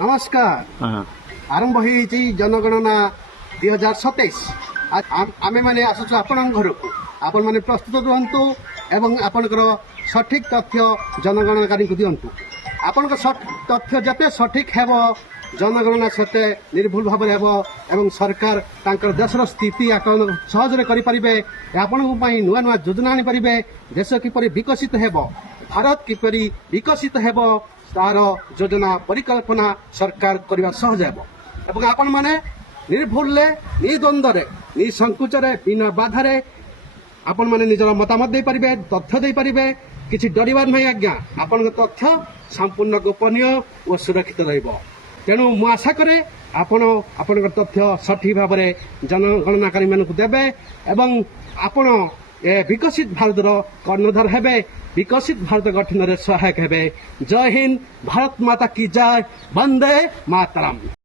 नमस्कार आरंभ होती जनगणना 2027 आमे माने आसुଛୁ आपन घर को आपण माने प्रस्तुत रुहंतु एवं आपनकर सठिक तथ्य जनगणनाकारी को दियंतु आपनकर तथ्य जते सठिक हेबो जनगणना सते निर्भुल भाव हेबो एवं सरकार तांकर देशर स्थिति आकलन सहज रे करि परिबे आपन पई नुआ नुआ योजना आनि परिबे देश किपरि विकसित हेबो भारत किपरि विकसित हेबो तार योजना परिकल्पना सरकार करबा सहज हेबो एवं आपण माने निर्भुल निद्वंद्व निसंकुच बिना बाधा आपण माने निजर मतामत दे पारिबे तथ्य दे पारिबे किछि डरिबार नै आज्ञा आपण तथ्य संपूर्ण गोपनीय और सुरक्षित रहइबो तेणु मु आशा करे आपण तथ्य सठिक भाव में जनगणनाकारी मानक देबे एवं आपण विकसित भारत कर्णधार हेबे विकसित भारत गठन में सहायक हेबे। जय हिंद, भारत माता की जय, वंदे मातरम।